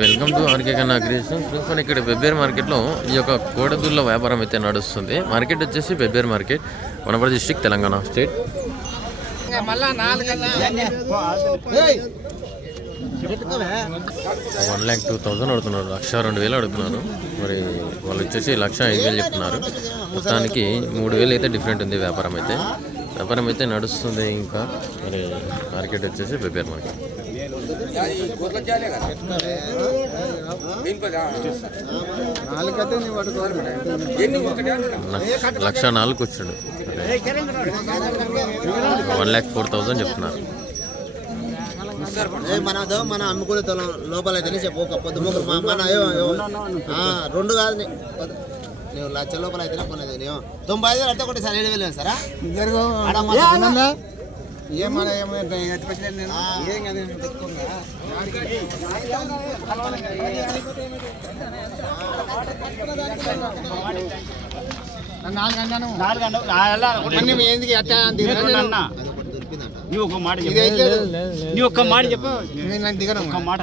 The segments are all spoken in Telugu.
Welcome to RK Kanna creation. Friends మన ఇక్కడ బెబ్బేర్ మార్కెట్లో ఈ యొక్క కోడదుళ్ళ వ్యాపారం అయితే నడుస్తుంది. మార్కెట్ వచ్చేసి Pebbair market Wanaparthy district Telangana state. One lakh two thousand అడుగుతున్నారు. లక్ష రెండు వేలు అడుగుతున్నారు. మరి వాళ్ళు వచ్చేసి లక్ష ఐదు వేలు చెప్తున్నారు. మొత్తానికి మూడు వేలు అయితే డిఫరెంట్ ఉంది వ్యాపారం అయితే. వ్యాపారం అయితే నడుస్తుంది ఇంకా. మరి మార్కెట్ వచ్చేసి బెబ్బేర్ మార్కెట్. లక్ష- నాలుగు వచ్చాడు. వన్ ల్యాక్ ఫోర్ థౌజండ్ చెప్తున్నారు. ఏ మనదో మనం అమ్ముకునే తొలం లోపల అయితేనే చెప్పు ఒక పొద్దు ముగ్గురు మా- మన రెండు కాదు నువ్వు లక్ష లోపల అయితేనే కొనేది నేను తొంభై ఐదు అంటే ఒకటి సార్ ఏడు వేలు సారా ఆడ మా సంబంధం? ఆ. అదొకటి దొరికిందంట నువ్వు ఒక మాట చెప్పు నీ ఒక్క మాట చెప్పు ఒక్క మాట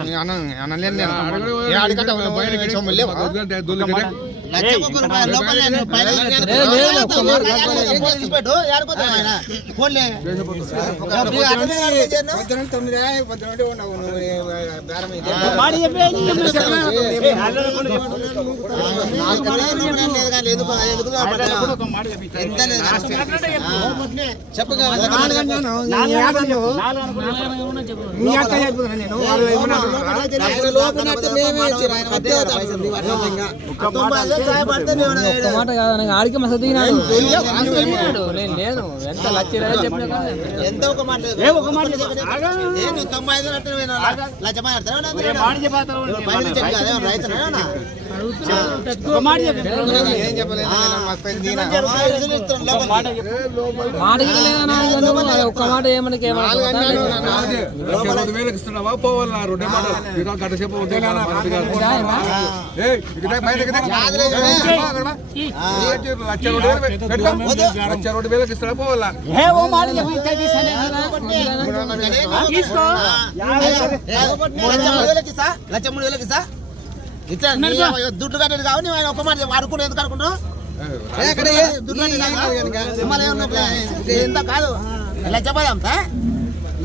లక్షకు ఒక రూపాయి లోపల నేను తీసిపెట్టు, ఏడుకోతావు ఆయన. పోన్లే. ఒక. ఒక్క మాట చెప్పే నీ చెప్పు. ఏ, చెప్పు. నాలుగు కన్నా లోపల ఏం లేదు కానీ ఎందుకు ఎందుకు అల్లరి కాబట్టి కూడా ఒక మాట చెప్పు. ఎంత లేదు కానీ. ఆ. చెప్పగా మాట కాదు ఆడికి మసతు దిగినాడు. నేను లేను ఎంత లక్ష చెప్పినా ఎంత ఒక మాట ఏ ఒక మాట చెప్పు. ఆగా. ఏ నువ్వు తొంభై ఐదు అంటే నేను లక్ష మాట ఆడతావా? ఒక్క మాట ఏమనికి ఇస్తున్నావా రెండే మాట గంట సేపు. లక్ష రెండు వేలు పెట్టుకో. లక్ష రెండు వేలకు ఇస్తున్నా పోవాలా లక్ష మూడు వేలకి ఇస్తా? లక్ష మూడు వేలకి ఇస్తా? ఇట్లా దుడ్డు కట్టేది కావు ఆయన ఒక్క మాట చెప్పు. అడుక్కుని ఎందుకు అనుకుంటున్నావు? ఎంత కాదు. లక్ష పది అమ్ముతా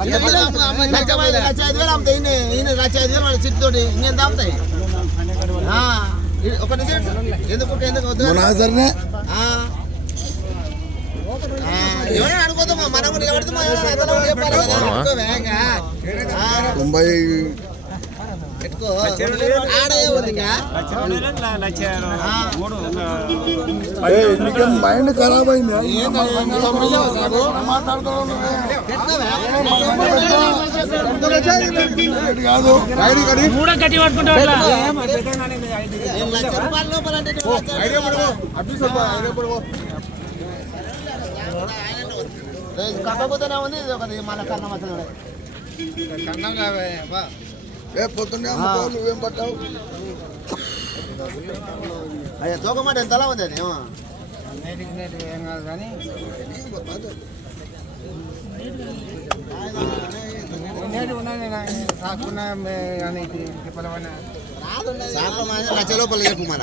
లక్ష పది లక్ష ఐదు వేలు అమ్ముతాయి. ఈయన ఈయన లక్ష ఐదు వేలు వాళ్ళ చిట్టు తోటి ఇంకెంత అమ్ముతాయి? ఒక నిమిషం ఎందుకు ఎందుకు మనం మనం తొంభై పెట్టుకో ఆడ ఏముంది ఇంకా? లక్ష మూడు ఖరాబ్ అయింది కాదు మూడో కట్టి లక్ష రూపాయల లోపల అంటే నువ్వు లక్ష లేదు, కాకపోతేనే ఉంది ఇది ఒకటి మన కన్నం అసలు. ఏ పొద్దున్నే అమ్ముకో నువ్వేం పట్టావు? అయ్యా తూకమాట ఎంతలా ఉంది అది? ఏమో. శాపం అనేది లక్ష లోపల చెప్పు మన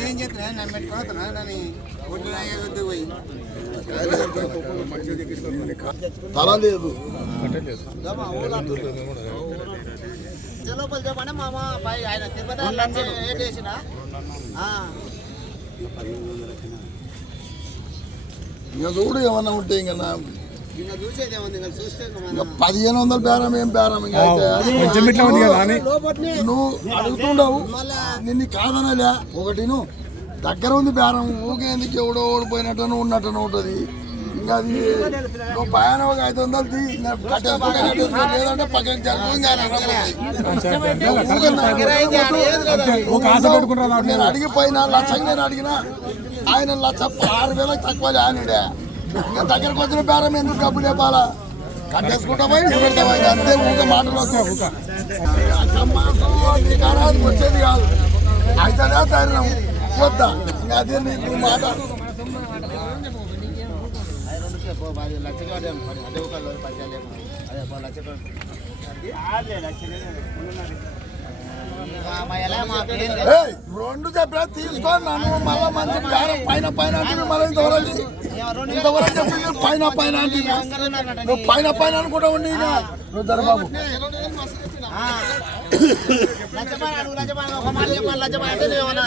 ఏం చేస్తున్నా నన్ను పెట్టుకోతున్నా ఒడ్డు పోయి తల లేదు లోపల చెప్పండి మామ పై ఆయన తిరుపతి లక్ష ఏటి వేసిన ఇంకా చూడు ఏమన్నా ఉంటే ఇంకా పదిహేను వందల బేరం ఏం బేరం? నువ్వు అడుగుతుండవు. నిన్ను కాదనలే. ఒకటి నువ్వు దగ్గర ఉంది బేరం ఊకే ఎందుకు ఎవడో ఓడిపోయినట్టు ఉన్నట్టు ఉంటుంది. ఇంకా అది నువ్వు పైన ఒక ఐదు వందలు లేదంటే పక్కన నేను అడిగిపోయినా లక్షకి నేను అడిగినా ఆయన లక్ష ఆరు వేలకు తక్కువ ఆయనడే ఇంకా దగ్గరకు వచ్చిన బేరం ఎందుకు డబ్బులు ఇవ్వాలా? కట్టేసుకుంటామా పెడతామా అంతే ఊక మాటలు వస్తాయి నీకు వచ్చేది కాదు. అయితేనే ధైర్యం. వద్దా? అదే నీకు మాట. లక్షకి అదే ఒక పైసలు అదే లక్ష రెండు చెప్పినా తీసుకోండి నన్ను మళ్ళీ మంచి పైన పైన అంటే మళ్ళీ ఇంతవరకు ఇంతవరకు చెప్పి పైన పైన అంటే నువ్వు పైన పైన అనుకుంటా ఉండి ఇక. నువ్వు జర బాబు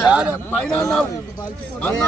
యారే, పైన అన్నావు అన్నా,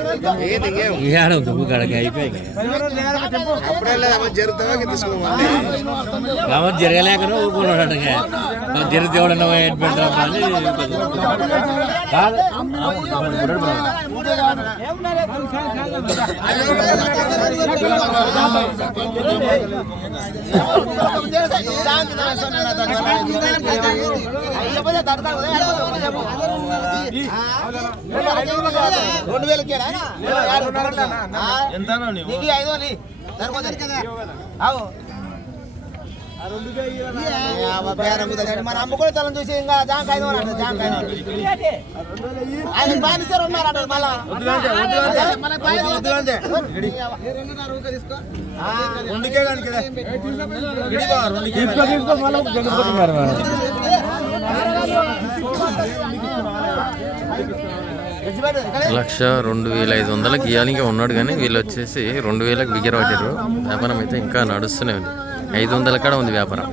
ఏడవుతుంది బుకాడకి అయిపోయి కాబట్టి జరగలేకనే ఊరుకున్నాడు జరిగితే ఎవడన్నా ఏడు పెడతాం అని కాదు వేలకి ఎంత నీకు సరిపోతుంది కదా అవు మన అమ్ముకునే తలం చూసి ఇంకా జాంకాయ జాంకాయ ఆయన బానిస్తారు రెండుకే కానీ కదా తీసుకో మళ్ళీ లక్ష రెండు వేల ఐదు వందలకి ఇవ్వాలి ఇంకా ఉన్నాడు కానీ వీళ్ళు వచ్చేసి రెండు వేలకు బిగ్గర పట్టారు వ్యాపారం అయితే ఇంకా నడుస్తూనే ఉంది. ఐదు వందల కాడ ఉంది వ్యాపారం.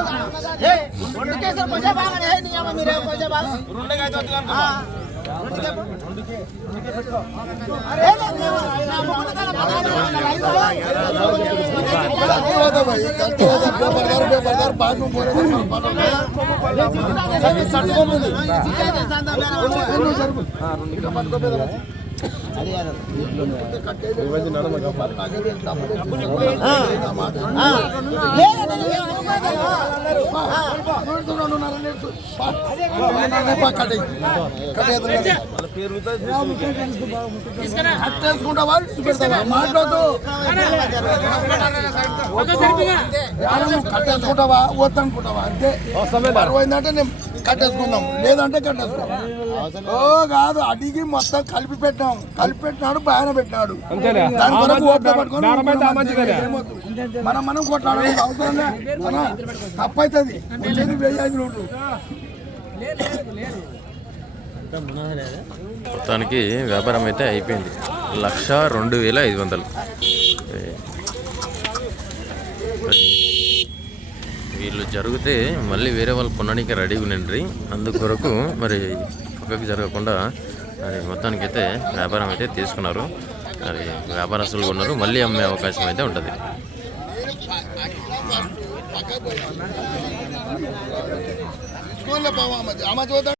రెండు కేసులు కొంచెం బాగానే. నీ అమ్మ మీరే కొంచెం బాగా? రెండు गलती కట్టేసుకుంటా వాళ్ళు మాట్లాడు కట్టేసుకుంటావా? వద్దనుకుంటావా? అంతే. అరవైందంటే నేను కట్టేసుకుందాం. లేదంటే కట్టేసుకుందాం ఓ కాదు అడిగి మొత్తం కలిపి పెట్టాం కలిపి పెట్టినాడు బాగానే పెట్టినాడు. దాని కొరకు పట్టుకొని. మనం మనం అవసరం తప్పైతుంది. నోట్లు మొత్తానికి వ్యాపారం అయితే అయిపోయింది. లక్ష రెండు వేల ఐదు వందలు. వీళ్ళు జరిగితే మళ్ళీ వేరే వాళ్ళు కొనడానికి రెడీగా ఉండండి. అందుకొరకు మరి పక్కకి జరగకుండా మరి మొత్తానికి అయితే వ్యాపారం అయితే తీసుకున్నారు. మరి వ్యాపారస్తులు కొన్నారు మళ్ళీ అమ్మే అవకాశం అయితే ఉంటుంది. చూద్దాం.